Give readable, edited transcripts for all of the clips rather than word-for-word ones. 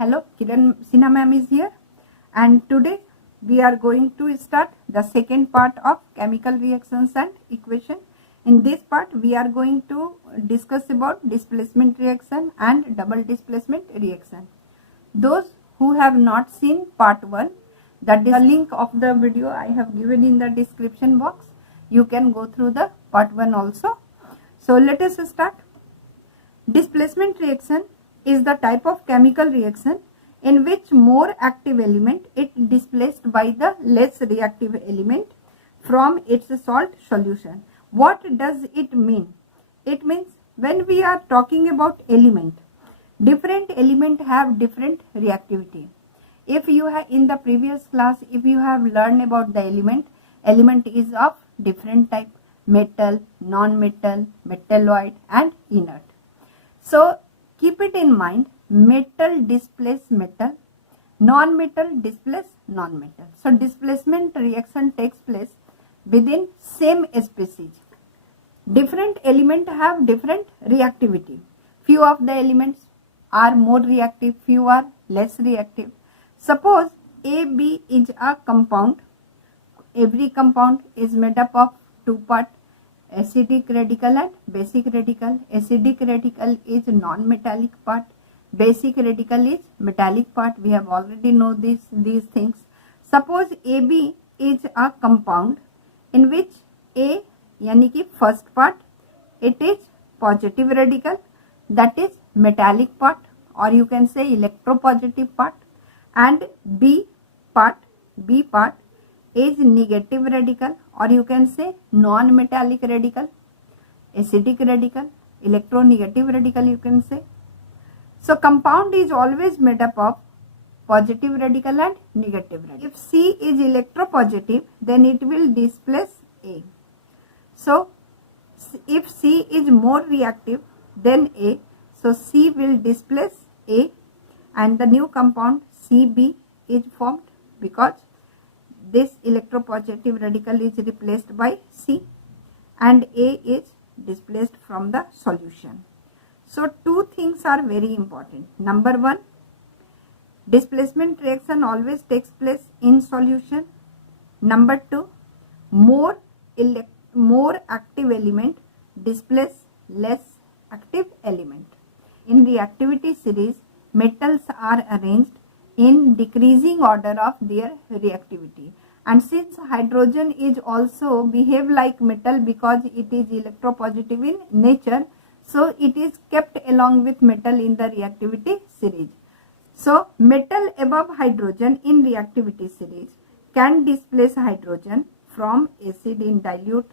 Hello, Kiran Sinha ma'am is here, and today we are going to start the second part of chemical reactions and equation. In this part, we are going to discuss about displacement reaction and double displacement reaction. Those who have not seen part 1, the link of the video I have given in the description box. You can go through the part 1 also. So let us start. Displacement reaction is the type of chemical reaction in which more active element is displaced by the less reactive element from its salt solution. What does it mean? It means when we are talking about element, different element have different reactivity. If you have in the previous class, if you have learned about the element is of different type: metal, non-metal, metalloid and inert. So keep it in mind, metal displace metal, non-metal displace non-metal. So displacement reaction takes place within same species. Different elements have different reactivity. Few of the elements are more reactive, few are less reactive. Suppose AB is a compound. Every compound is made up of two parts: acidic radical and basic radical. Acidic radical is non-metallic part, basic radical is metallic part. We have already know these things. Suppose AB is a compound in which A यानी कि first part it is positive radical, that is metallic part, or you can say electropositive part, and B part is negative radical, or you can say non-metallic radical, acidic radical, electronegative radical you can say. So compound is always made up of positive radical and negative radical. If C is electropositive, then it will displace A. So if C is more reactive than A, so C will displace A, and the new compound CB is formed because this electropositive radical is replaced by C and A is displaced from the solution. So two things are very important. Number one, displacement reaction always takes place in solution. Number two, more active element displace less active element. In reactivity series, metals are arranged in decreasing order of their reactivity, and since hydrogen is also behave like metal because it is electropositive in nature, so it is kept along with metal in the reactivity series. So metal above hydrogen in reactivity series can displace hydrogen from acid in dilute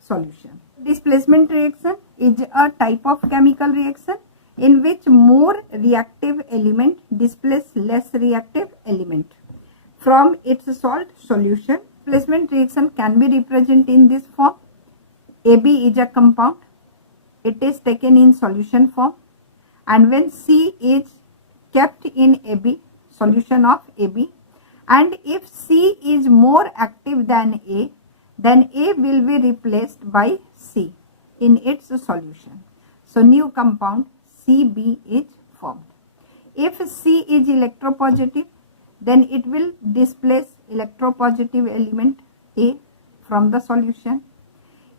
solution. Displacement reaction is a type of chemical reaction in which more reactive element displace less reactive element from its salt solution. Displacement reaction can be represented in this form. AB is a compound. It is taken in solution form, and when C is kept in AB, solution of AB, and if C is more active than A, then A will be replaced by C in its solution. So new compound CB is formed. If C is electropositive, then it will displace electropositive element A from the solution.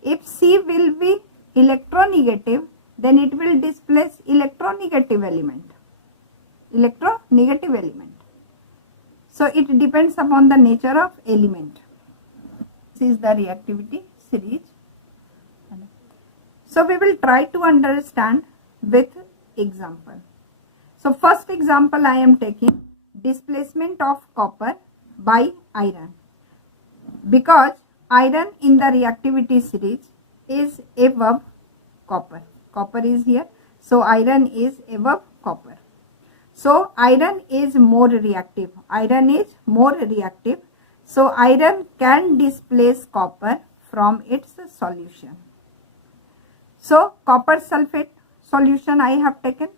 If C will be electronegative, then it will displace electronegative element. So it depends upon the nature of element. This is the reactivity series. So we will try to understand with example. So first example I am taking displacement of copper by iron, because iron in the reactivity series is above copper. Copper is here, so iron is above copper. So iron is more reactive. So iron can displace copper from its solution. So copper sulfate solution I have taken.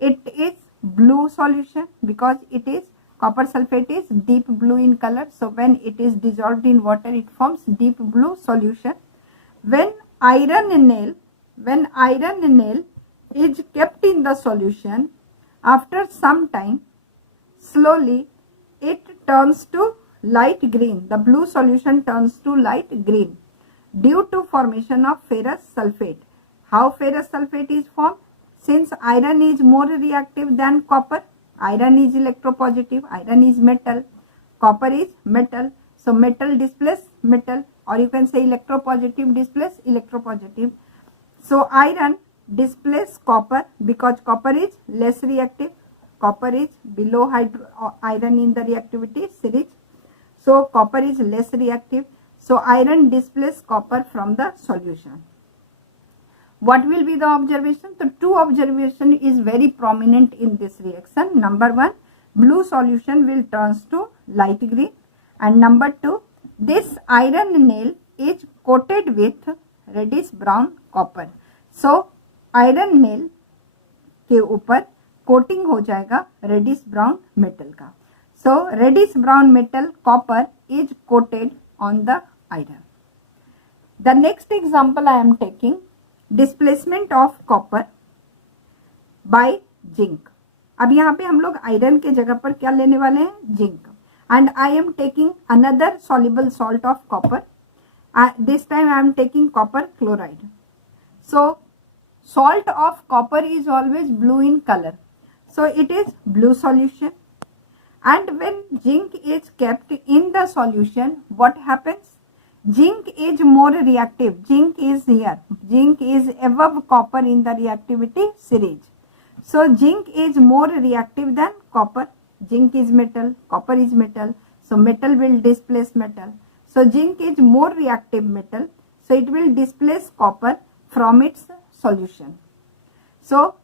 It is blue solution because it is copper sulfate is deep blue in color. So when it is dissolved in water, it forms deep blue solution. When iron nail is kept in the solution, After some time, slowly it turns to light green. The blue solution turns to light green due to formation of ferrous sulfate. How ferrous sulfate is formed? Since iron is more reactive than copper, iron is electropositive, iron is metal, copper is metal. So metal displaces metal, or you can say electropositive displaces electropositive. So iron displaces copper because copper is less reactive. Copper is below iron in the reactivity series. So copper is less reactive. So iron displaces copper from the solution. What will be the observation? The two observation is very prominent in this reaction. Number one, blue solution will turns to light green, and number two, this iron nail is coated with reddish brown copper. So iron nail के ऊपर coating हो जाएगा reddish brown metal का. So reddish brown metal copper is coated on the iron. The next example I am taking, displacement of copper by zinc. अब यहाँ पे हम लोग आयरन के जगह पर क्या लेने वाले हैं? Zinc. And I am taking another soluble salt of copper. This time I am taking copper chloride. So salt of copper is always blue in color. So it is blue solution. And when zinc is kept in the solution, what happens? Zinc is more reactive. Zinc is here. Zinc is above copper in the reactivity series. So zinc is more reactive than copper. Zinc is metal, copper is metal. So metal will displace metal. So zinc is more reactive metal. So it will displace copper from its solution. So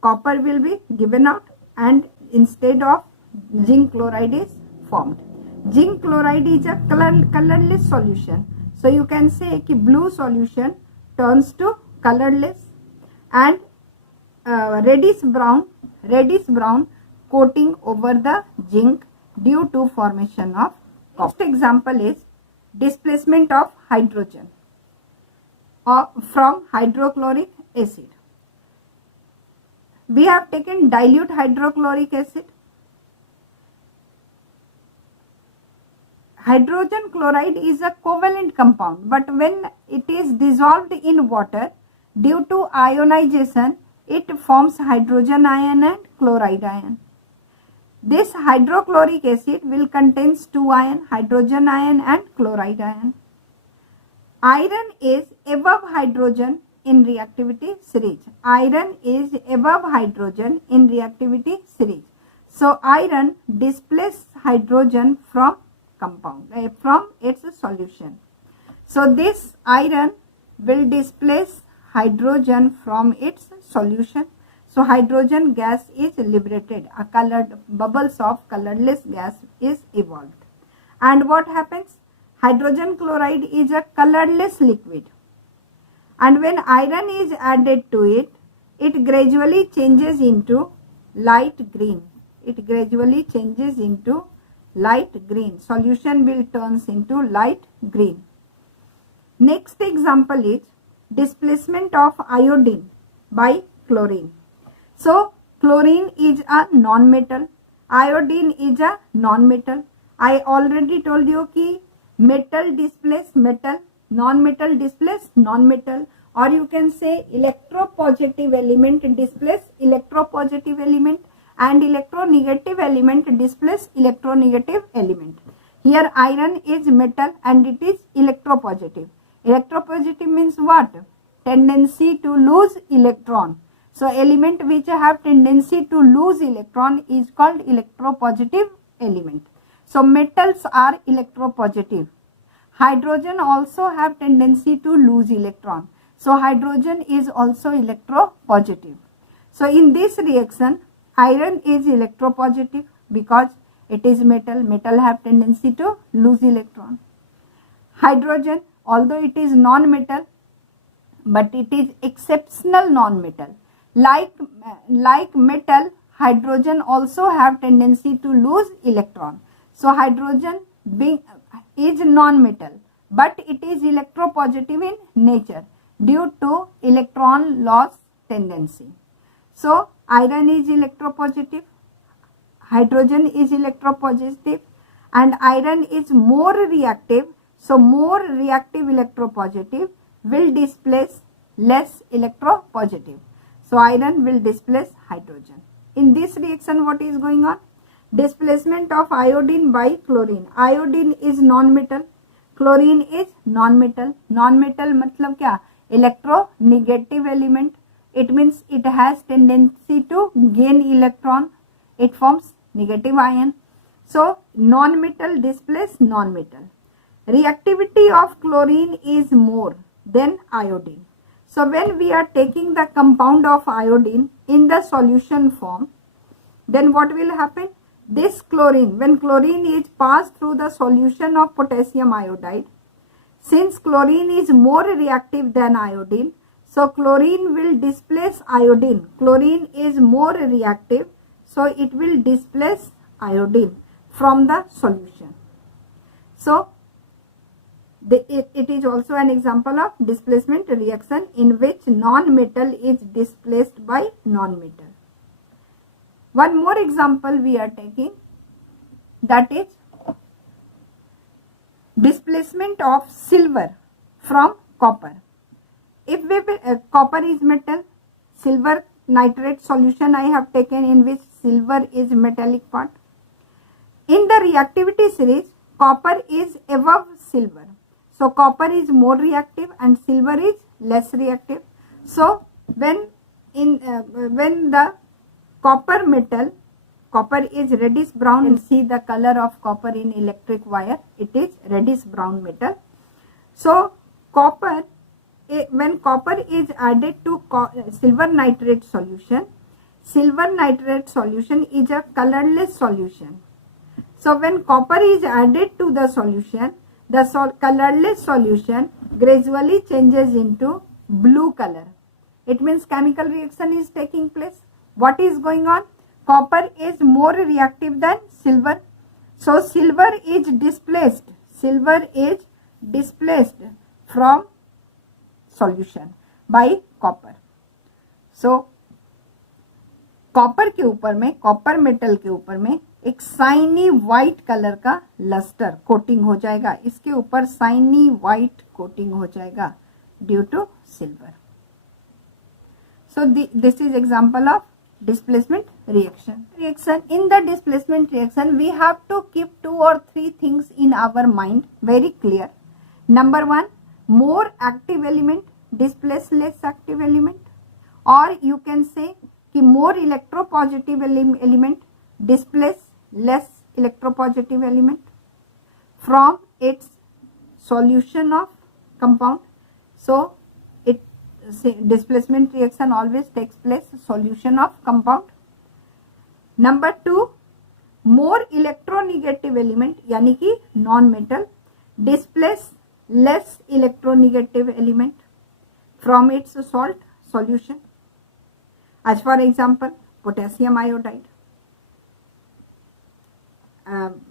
copper will be given out, and instead of zinc chloride is formed. Zinc chloride is a colorless solution. So you can say कि blue solution turns to colorless, and reddish brown coating over the zinc due to formation of copper. Next example is displacement of hydrogen from hydrochloric acid. We have taken dilute hydrochloric acid. Hydrogen chloride is a covalent compound, but when it is dissolved in water due to ionization, it forms hydrogen ion and chloride ion. This hydrochloric acid will contain two ions, hydrogen ion and chloride ion. Iron is above hydrogen in reactivity series. Iron is above hydrogen in reactivity series. So iron displaces hydrogen from from its solution. So this iron will displace hydrogen from its solution. So hydrogen gas is liberated. A colored bubbles of colorless gas is evolved. And what happens? Hydrogen chloride is a colorless liquid. And when iron is added to it, it gradually changes into light green. It gradually changes into light green. Solution will turns into light green. Next example is displacement of iodine by chlorine. So chlorine is a non-metal, iodine is a non-metal. I already told you कि metal displace metal, non-metal displace non-metal, or you can say electropositive element displace electropositive element, and electronegative element displace electronegative element. Here iron is metal and it is electropositive. Electropositive means what? Tendency to lose electron. So element which have tendency to lose electron is called electropositive element. So metals are electropositive. Hydrogen also have tendency to lose electron. So hydrogen is also electropositive. So in this reaction, iron is electropositive because it is metal. Metal have tendency to lose electron. Hydrogen, although it is non-metal, but it is exceptional non-metal. Like metal, hydrogen also have tendency to lose electron. So hydrogen is non-metal, but it is electropositive in nature due to electron loss tendency. So iron is electropositive, hydrogen is electropositive, and iron is more reactive. So more reactive electropositive will displace less electropositive. So iron will displace hydrogen. In this reaction, what is going on? Displacement of iodine by chlorine. Iodine is non-metal, chlorine is non-metal. Non-metal मतलब क्या? Electronegative element. It means it has tendency to gain electron. It forms negative ion. So non-metal displace non-metal. Reactivity of chlorine is more than iodine. So when we are taking the compound of iodine in the solution form, then what will happen? This chlorine, when chlorine is passed through the solution of potassium iodide, since chlorine is more reactive than iodine, so chlorine will displace iodine. Chlorine is more reactive, so it will displace iodine from the solution. So it is also an example of displacement reaction in which non-metal is displaced by non-metal. One more example we are taking, that is displacement of silver from copper. If copper is metal, silver nitrate solution I have taken in which silver is metallic part. In the reactivity series, copper is above silver. So copper is more reactive and silver is less reactive. So when the copper metal, copper is reddish brown, and see the color of copper in electric wire, it is reddish brown metal. So copper, when copper is added to silver nitrate solution is a colorless solution. So when copper is added to the solution, the colorless solution gradually changes into blue color. It means chemical reaction is taking place. What is going on? Copper is more reactive than silver. So silver is displaced. Silver is displaced from solution by copper. So copper के ऊपर में, copper metal के ऊपर में एक shiny white colour का lustre coating हो जाएगा. इसके ऊपर साइनी व्हाइट कोटिंग हो जाएगा due to silver. So this is example of displacement reaction. In the displacement reaction, we have to keep 2 or 3 things in our mind very clear. Number 1, more active element displace less active element, or you can say कि more electropositive element displace less electropositive element from its solution of compound. So displacement reaction always takes place solution of compound. Number 2, more electronegative element यानी कि non metal displace less electronegative element from its salt solution. As for example, potassium iodide.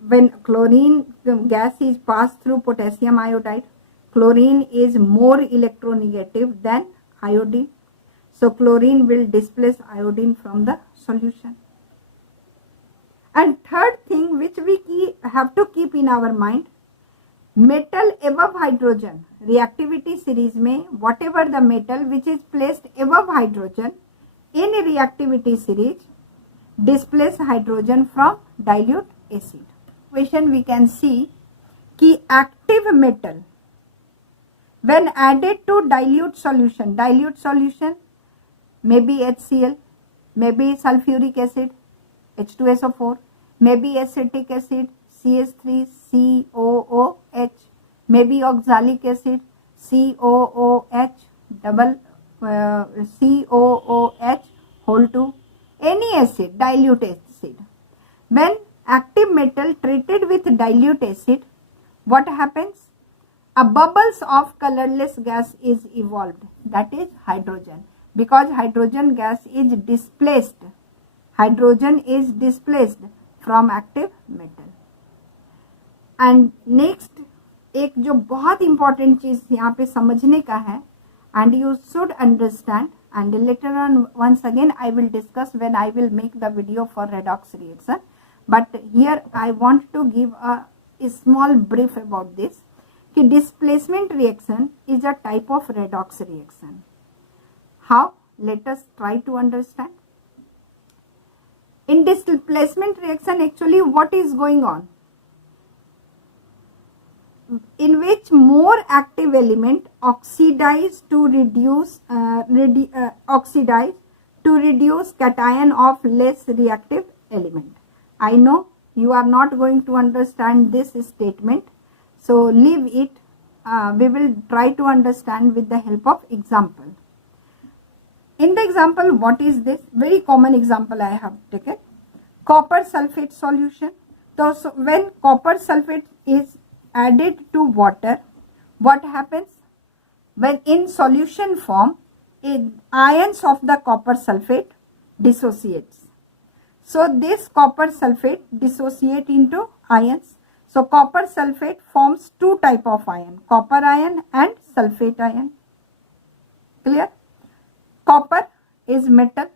When chlorine gas is passed through potassium iodide, chlorine is more electronegative than iodine. So chlorine will displace iodine from the solution. And third thing which we have to keep in our mind, metal above hydrogen. Reactivity series में whatever the metal which is placed above hydrogen in reactivity series displace hydrogen from dilute acid. Equation we can see कि active metal when added to dilute solution maybe HCl, maybe sulfuric acid H2SO4, maybe acetic acid CH3COOH, maybe oxalic acid COOH double COOH whole 2, any acid, dilute acid. When active metal treated with dilute acid, what happens? A bubbles of colorless gas is evolved, that is hydrogen, because hydrogen gas is displaced. Hydrogen is displaced from active metal. And next, एक जो बहुत important चीज यहाँ पे समझने का है, and you should understand and later on once again I will discuss when I will make the video for redox reaction. But here I want to give a small brief about this. Displacement reaction is a type of redox reaction. How? Let us try to understand. In displacement reaction, actually what is going on? In which more active element oxidize to reduce cation of less reactive element. I know you are not going to understand this statement, so leave it. We will try to understand with the help of example. In the example, what is this? Very common example I have taken. Copper sulfate solution. So when copper sulfate is added to water, what happens? When in solution form, ions of the copper sulfate dissociates. So this copper sulfate dissociate into ions. So copper sulfate forms two type of ion, copper ion and sulfate ion. Clear? Copper is metal,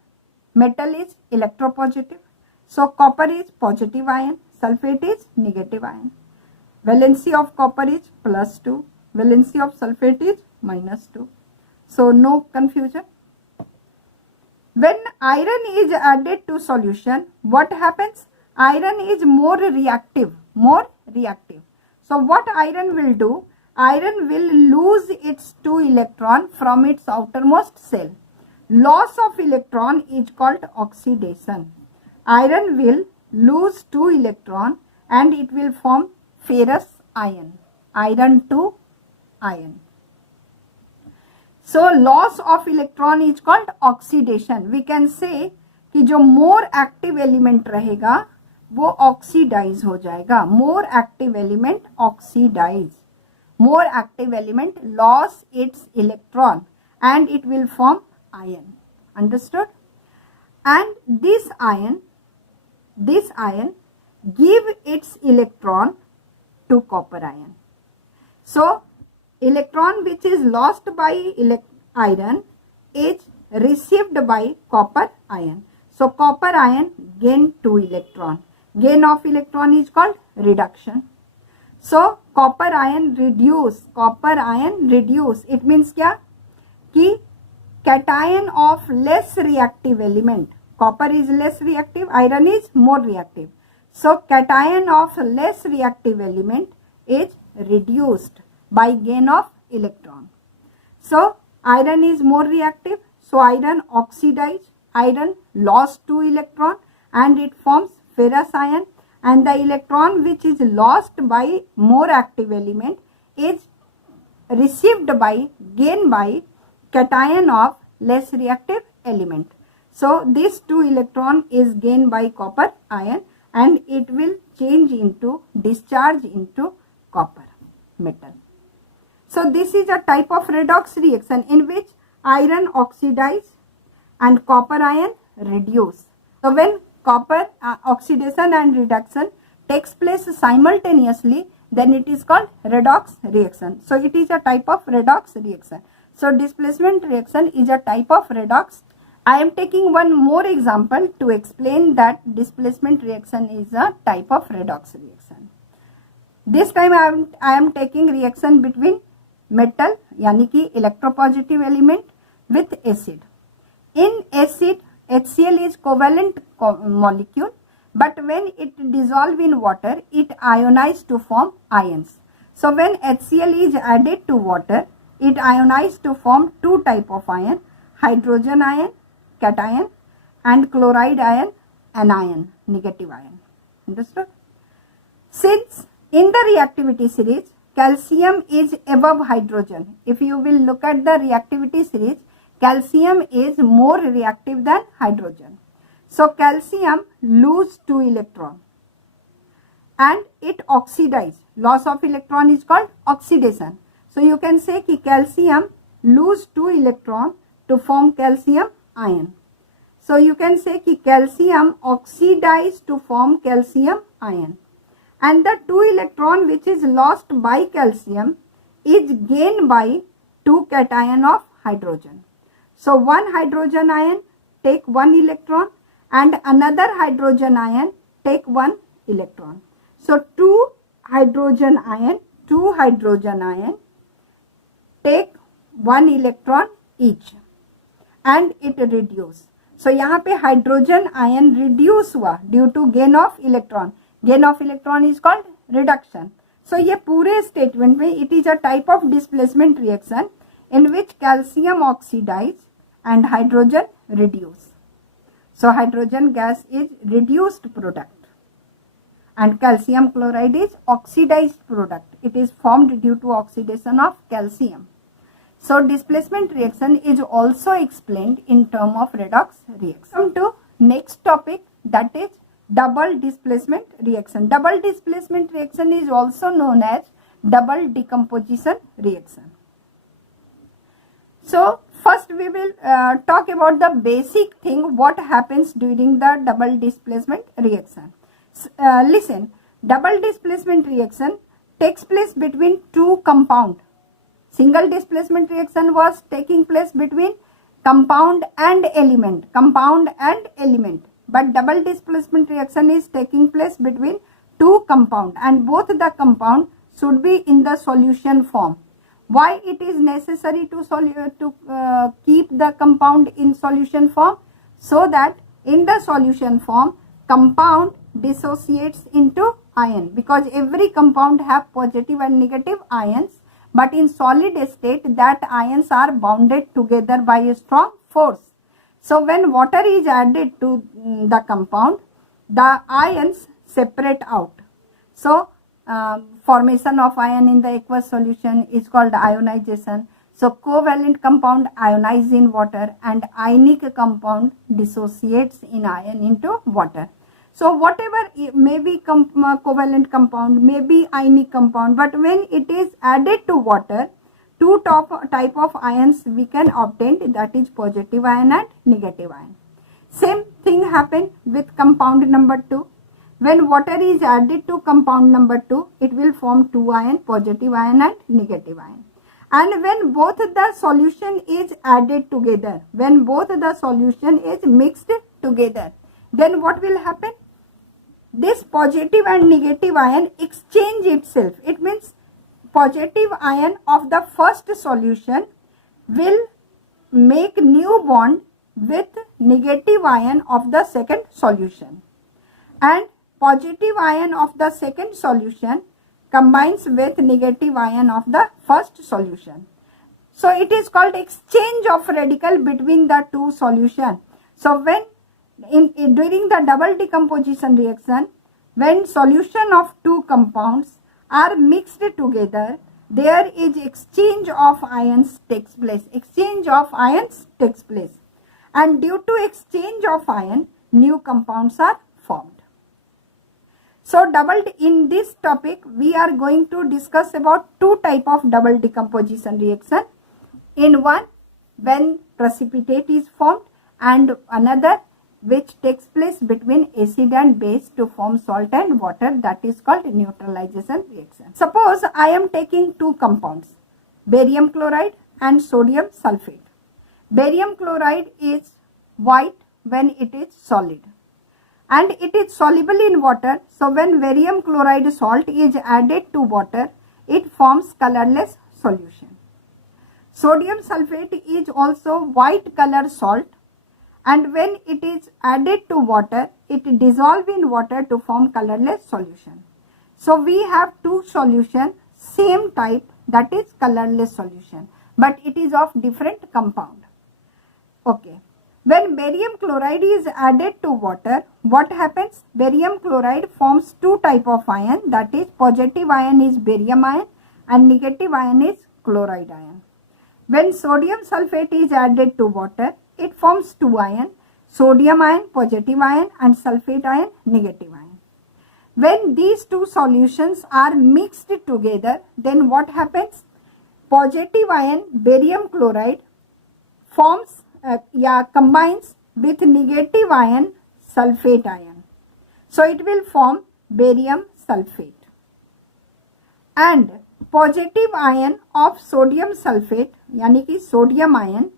metal is electropositive. So copper is positive ion, sulfate is negative ion. Valency of copper is +2, valency of sulfate is -2. So no confusion. When iron is added to solution, what happens? Iron is more reactive. So what iron will do? Iron will lose its 2 electron from its outermost shell. Loss of electron is called oxidation. Iron will lose 2 electron and it will form ferrous ion, iron to iron. So loss of electron is called oxidation. We can say कि जो more active element रहेगा वो oxidize हो जाएगा. More active element oxidize. More active element loss its electron and it will form ion. Understood? And this ion give its electron to copper ion. So electron which is lost by iron is received by copper ion. So copper ion gain 2 electron. Gain of electron is called reduction. So copper ion reduce. It means क्या? कि cation of less reactive element. Copper is less reactive, iron is more reactive. So cation of less reactive element is reduced by gain of electron. So iron is more reactive, so iron oxidize, iron lost 2 electron and it forms ferrous ion, and the electron which is lost by more active element is received by gain by cation of less reactive element. So this 2 electron is gained by copper ion and it will change into discharge into copper metal. So this is a type of redox reaction in which iron oxidize and copper ion reduce. So when copper oxidation and reduction takes place simultaneously, then it is called redox reaction. So it is a type of redox reaction. So displacement reaction is a type of redox. I am taking one more example to explain that displacement reaction is a type of redox reaction. This time I am taking reaction between metal यानी कि electropositive element with acid. In acid, HCl is covalent molecule, but when it dissolve in water, it ionize to form ions. So when HCl is added to water, it ionize to form 2 type of ion, hydrogen ion, cation, and chloride ion, anion, negative ion. Understood? Since in the reactivity series, calcium is above hydrogen. If you will look at the reactivity series, calcium is more reactive than hydrogen. So calcium lose 2 electron and it oxidize. Loss of electron is called oxidation. So you can say कि calcium lose 2 electron to form calcium ion. So you can say कि calcium oxidize to form calcium ion. And the 2 electron which is lost by calcium is gained by 2 cation of hydrogen. So one hydrogen ion take one electron and another hydrogen ion take one electron. So two hydrogen ion take one electron each and it reduce. So यहाँ पे hydrogen ion reduce हुआ due to gain of electron. Gain of electron is called reduction. So ये पूरे statement में it is a type of displacement reaction in which calcium oxidize and hydrogen reduce. So hydrogen gas is reduced product and calcium chloride is oxidized product. It is formed due to oxidation of calcium. So displacement reaction is also explained in term of redox reaction. Come to next topic, that is double displacement reaction. Double displacement reaction is also known as double decomposition reaction. So first we will talk about the basic thing what happens during the double displacement reaction. Listen, double displacement reaction takes place between two compounds. Single displacement reaction was taking place between compound and element. But double displacement reaction is taking place between two compounds and both the compound should be in the solution form. Why it is necessary to keep the compound in solution form? So that in the solution form compound dissociates into ion, because every compound have positive and negative ions, but in solid state that ions are bounded together by a strong force. So when water is added to the compound, the ions separate out. So formation of ion in the aqueous solution is called ionization. So covalent compound ionize in water and ionic compound dissociates in ion into water. So whatever may be covalent compound, may be ionic compound, but when it is added to water, two type of ions we can obtain, that is positive ion and negative ion. Same thing happened with compound number 2. When water is added to compound number 2, it will form two ion, positive ion and negative ion. And when both the solution is added together, when both the solution is mixed together, then what will happen? This positive and negative ion exchange itself. It means positive ion of the first solution will make new bond with negative ion of the second solution, and positive ion of the second solution combines with negative ion of the first solution. So it is called exchange of radical between the two solutions. So when during the double decomposition reaction, when solution of two compounds are mixed together, there is exchange of ions takes place. And due to exchange of ion, new compounds are formed. So in this topic, we are going to discuss about two type of double decomposition reaction. In one, when precipitate is formed, and another which takes place between acid and base to form salt and water, that is called neutralization reaction. Suppose I am taking two compounds, barium chloride and sodium sulfate. Barium chloride is white when it is solid and it is soluble in water. So when barium chloride salt is added to water, it forms colorless solution. Sodium sulfate is also white color salt, and when it is added to water, it dissolves in water to form colorless solution. So we have two solutions, same type, that is colorless solution, but it is of different compound. Okay. When barium chloride is added to water, what happens? Barium chloride forms two type of ion, that is positive ion is barium ion and negative ion is chloride ion. When sodium sulfate is added to water, it forms two ion, sodium ion positive ion and sulfate ion negative ion. When these two solutions are mixed together, then what happens? Positive ion barium chloride forms combines with negative ion sulfate ion. So it will form barium sulfate. And positive ion of sodium sulfate, यानी कि sodium ion,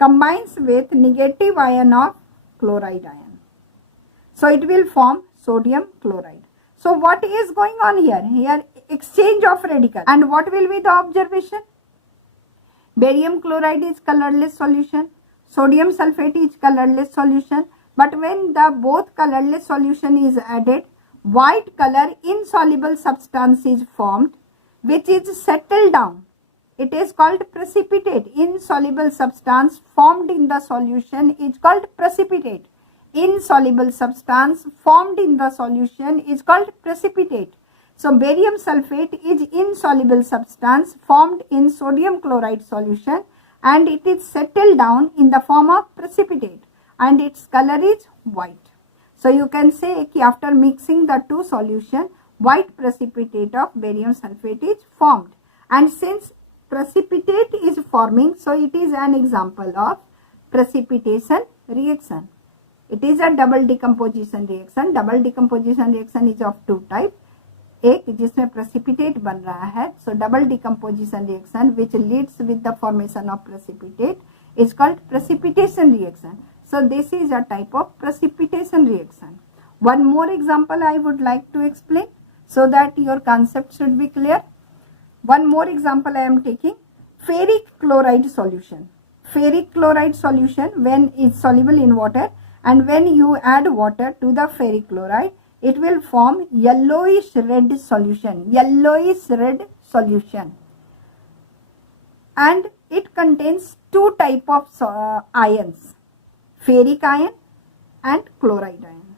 combines with negative ion of chloride ion. So it will form sodium chloride. So what is going on here? Here exchange of radical. And what will be the observation? Barium chloride is colorless solution. Sodium sulfate is colorless solution. But when the both colorless solution is added, white color insoluble substance is formed, which is settled down. It is called precipitate. Insoluble substance formed in the solution is called precipitate. Insoluble substance formed in the solution is called precipitate. So barium sulfate is insoluble substance formed in sodium chloride solution, and it is settled down in the form of precipitate, and its color is white. So you can say that after mixing the two solution, white precipitate of barium sulfate is formed. And since precipitate is forming, so it is an example of precipitation reaction. It is a double decomposition reaction. Double decomposition reaction is of two type. एक जिसमें precipitate बन रहा है, so double decomposition reaction which leads with the formation of precipitate is called precipitation reaction. So this is a type of precipitation reaction. One more example I would like to explain so that your concept should be clear. One more example I am taking, ferric chloride solution. Ferric chloride solution, when it's soluble in water, and when you add water to the ferric chloride, it will form yellowish red solution. Yellowish red solution. And it contains two type of ions, ferric ion and chloride ion.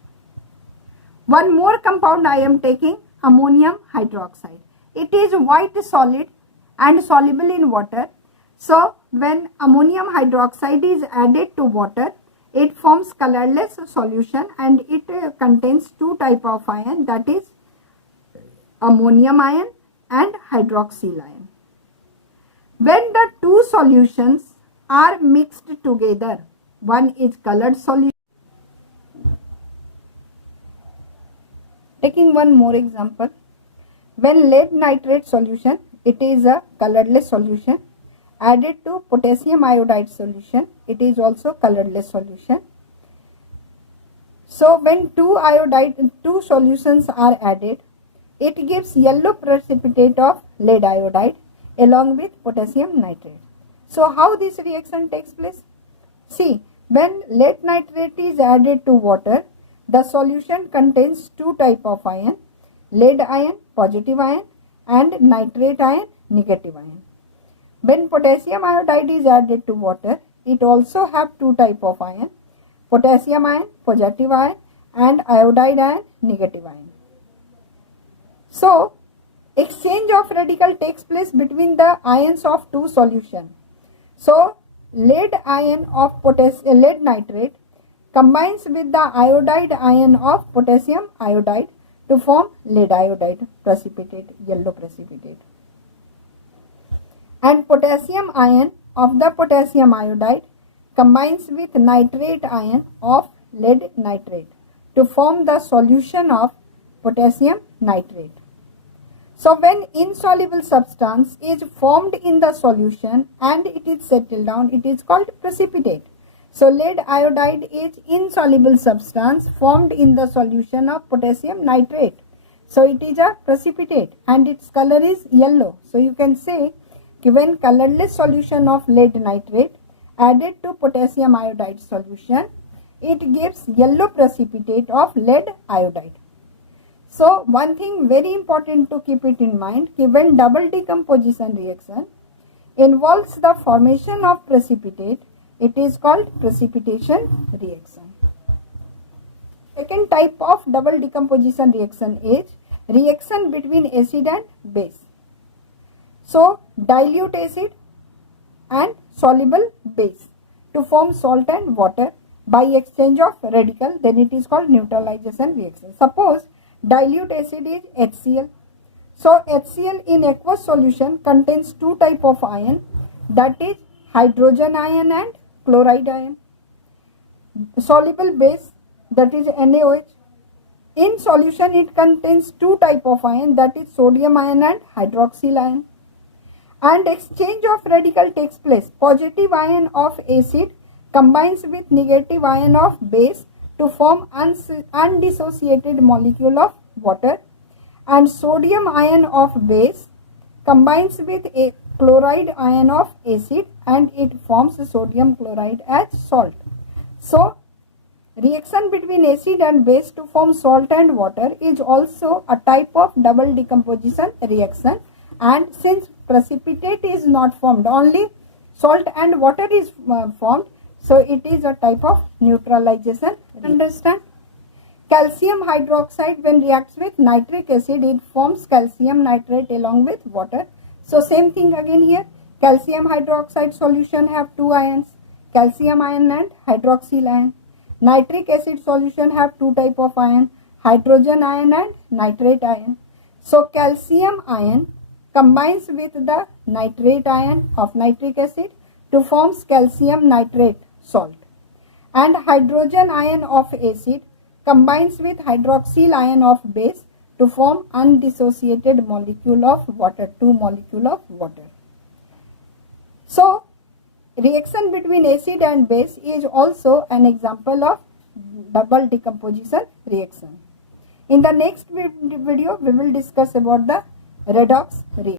One more compound I am taking, ammonium hydroxide. It is white solid and soluble in water. So when ammonium hydroxide is added to water, it forms colorless solution, and it contains two type of ion, that is ammonium ion and hydroxyl ion. When the two solutions are mixed together, one is colored solution. Taking one more example, when lead nitrate solution, it is a colorless solution, added to potassium iodide solution, it is also colorless solution. So when two solutions are added, it gives yellow precipitate of lead iodide along with potassium nitrate. So how this reaction takes place? See, when lead nitrate is added to water, the solution contains two type of ion, lead ion, positive ion, and nitrate ion, negative ion. When potassium iodide is added to water, it also have two type of ion, potassium ion, positive ion, and iodide ion, negative ion. So exchange of radical takes place between the ions of two solutions. So lead ion of lead nitrate combines with the iodide ion of potassium iodide to form lead iodide precipitate, yellow precipitate. And potassium ion of the potassium iodide combines with nitrate ion of lead nitrate to form the solution of potassium nitrate. So when insoluble substance is formed in the solution and it is settled down, it is called precipitate. So lead iodide is insoluble substance formed in the solution of potassium nitrate. So it is a precipitate and its color is yellow. So you can say, when colorless solution of lead nitrate added to potassium iodide solution, it gives yellow precipitate of lead iodide. So one thing very important to keep it in mind, when double decomposition reaction involves the formation of precipitate, it is called precipitation reaction. Second type of double decomposition reaction is reaction between acid and base. So dilute acid and soluble base to form salt and water by exchange of radical, then it is called neutralization reaction. Suppose dilute acid is HCl. So HCl in aqueous solution contains two type of ion, that is hydrogen ion and chloride ion. Soluble base, that is NaOH. In solution it contains two type of ion, that is sodium ion and hydroxyl ion. and exchange of radical takes place. Positive ion of acid combines with negative ion of base to form undissociated molecule of water, and sodium ion of base combines with a chloride ion of acid and it forms sodium chloride as salt. So reaction between acid and base to form salt and water is also a type of double decomposition reaction, and since precipitate is not formed, only salt and water is formed, so it is a type of neutralization. Understand? Calcium hydroxide, when reacts with nitric acid, it forms calcium nitrate along with water. So same thing again here. Calcium hydroxide solution have two ions, calcium ion and hydroxyl ion. Nitric acid solution have two type of ion, hydrogen ion and nitrate ion. So calcium ion combines with the nitrate ion of nitric acid to form calcium nitrate salt, and hydrogen ion of acid combines with hydroxyl ion of base to form undissociated molecule of water, two molecule of water. So reaction between acid and base is also an example of double decomposition reaction. In the next video we will discuss about the redox reaction.